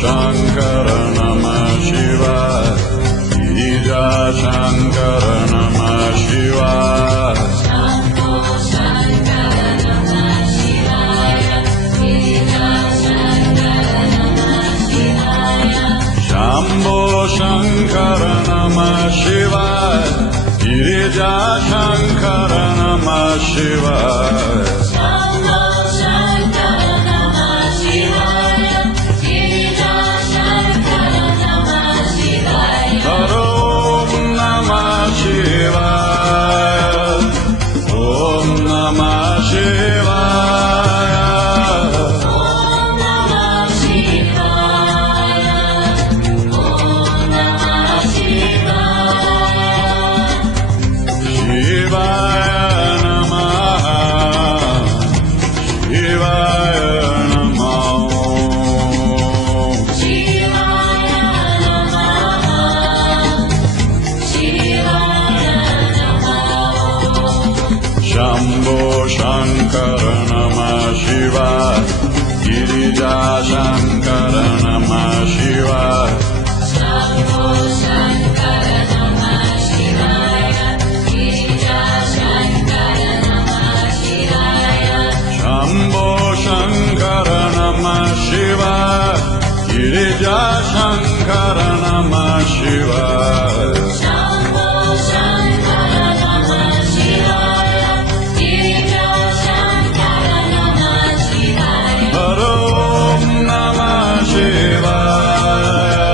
Shankara Namah Shivaya. Girija Shankara Namah Shivaya. Shambho Shankara Namah Shivaya. Girija Shankara Namah Shivaya. Shambho Shankara Namah Shivaya. Girija Shankara Namah Shivaya. Shambho Shankara Namah Shivaya. Girija Shankara Namah Shivaya. Om Namah Shivaya. Om Namah Shivaya. Om Namah Shivaya. Om Namah Shivaya. Shivaya Namah. Shivaya Namah. Shivaya Namah. Shivaya Namah. Shambho Shankara Namah Shivaya. Girija Shankara Namah Shivaya. Shambho Shankara Namah Shivaya. Girija Shankara Namah Shivaya. Shambho Shankara Namah Shivaya. Girija Shankara Namah Shivaya. Shambho Shankara Namah Shivaya. Girija Shankara Namah Shivaya. Om Namah Shivaya.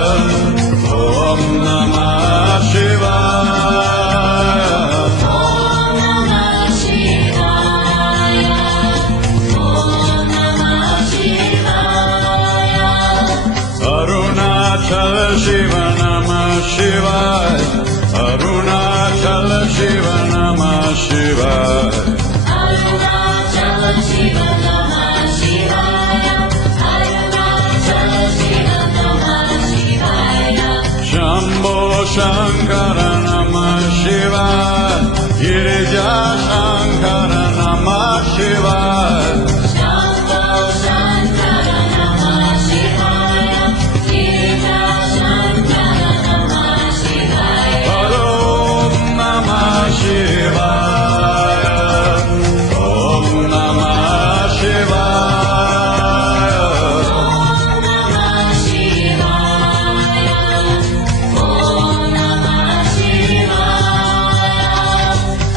Om Namah Shivaya. Om Namah Shivaya. Om Namah Shivaya. Arunachala Shiva Namah Shivaya. Arunachala Shiva Namah Shivaya. Arunachala Shiva Namah Shivaya. Arunachala Shiva Namah Shivaya. Shambho Shankara Namah Shivaya. Girija Shankara Namah Shivaya. Shambho Shankara Namah Shivaya. Girija Shankara Namah Shivaya. Om Namah Shivaya. Om Namah Shivaya. Om Namah Shivaya. Om Namah Shivaya.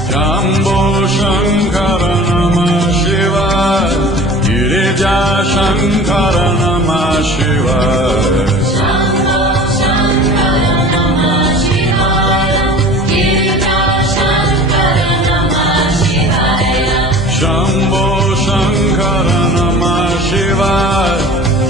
Shambho Shankara Namah Shivaya. Girija Shankara Namah Shivaya. Shambho Shankara Namah Shivaya. Girija Shankara Namah Shivaya. Shambho Shankara Namah Shivaya.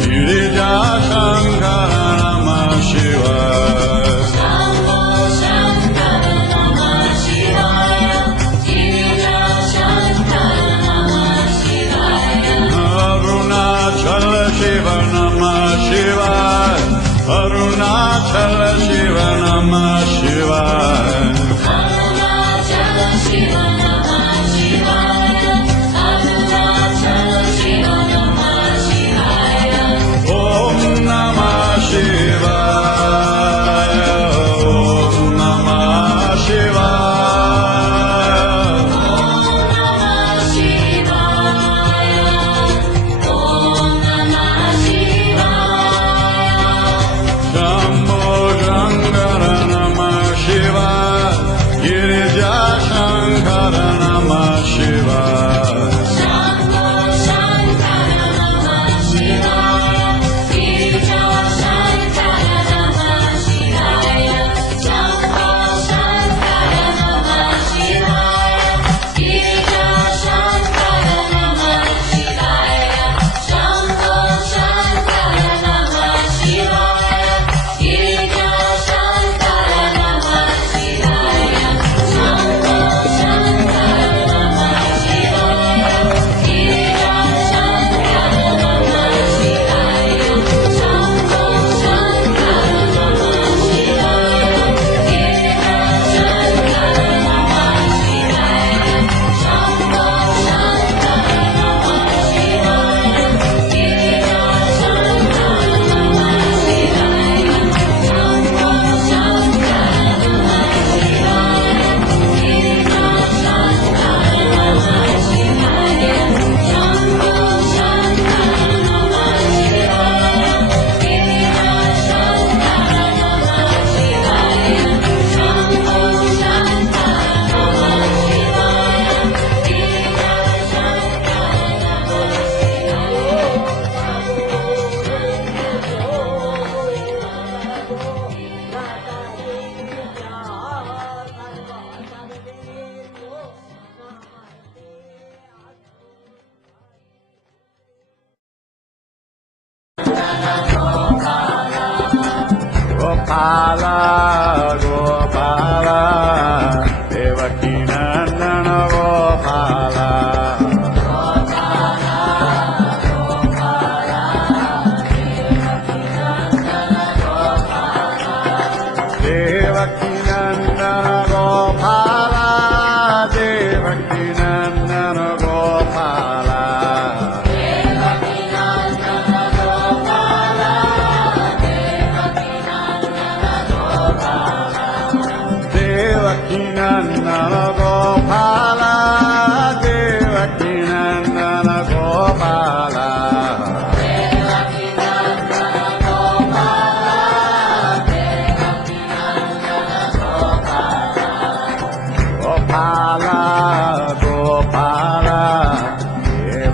Girija Shankara Namah Shivaya. Shambho Shankara Namah Shivaya. Girija Shankara Namah Shivaya. Arunachala Shiva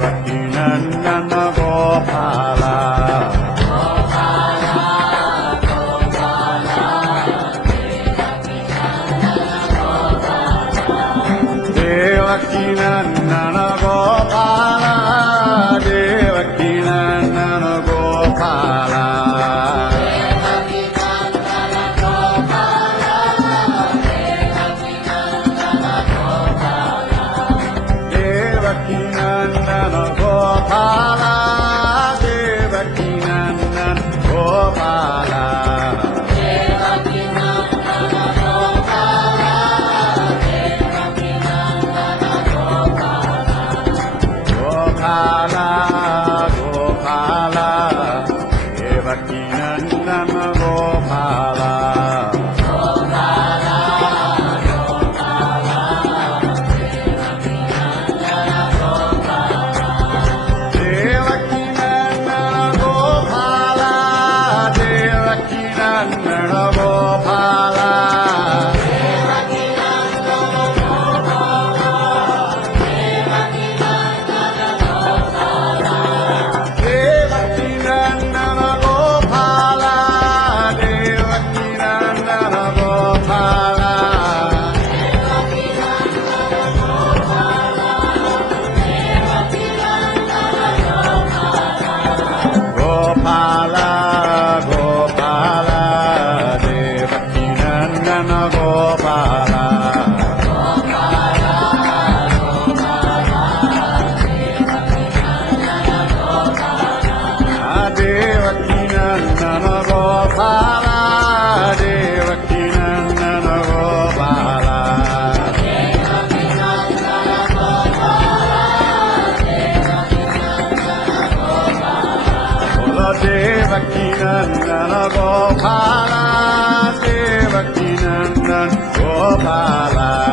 Devakinandana Gopala Devakinandana Gopala Devakinandana Gopala Devakinandana Gopala Devakinandana Gopala Gopala Gopala Devakinandana Gopala Devakinandana Gopala Devakinandana Gopala Devakinandana Gopala Devakinandana Gopala Gopala Gopala Devakinandana Gopala Devakinandana Gopala Devakinandana Gopala Devakinandana Gopala Devakinandana Gopala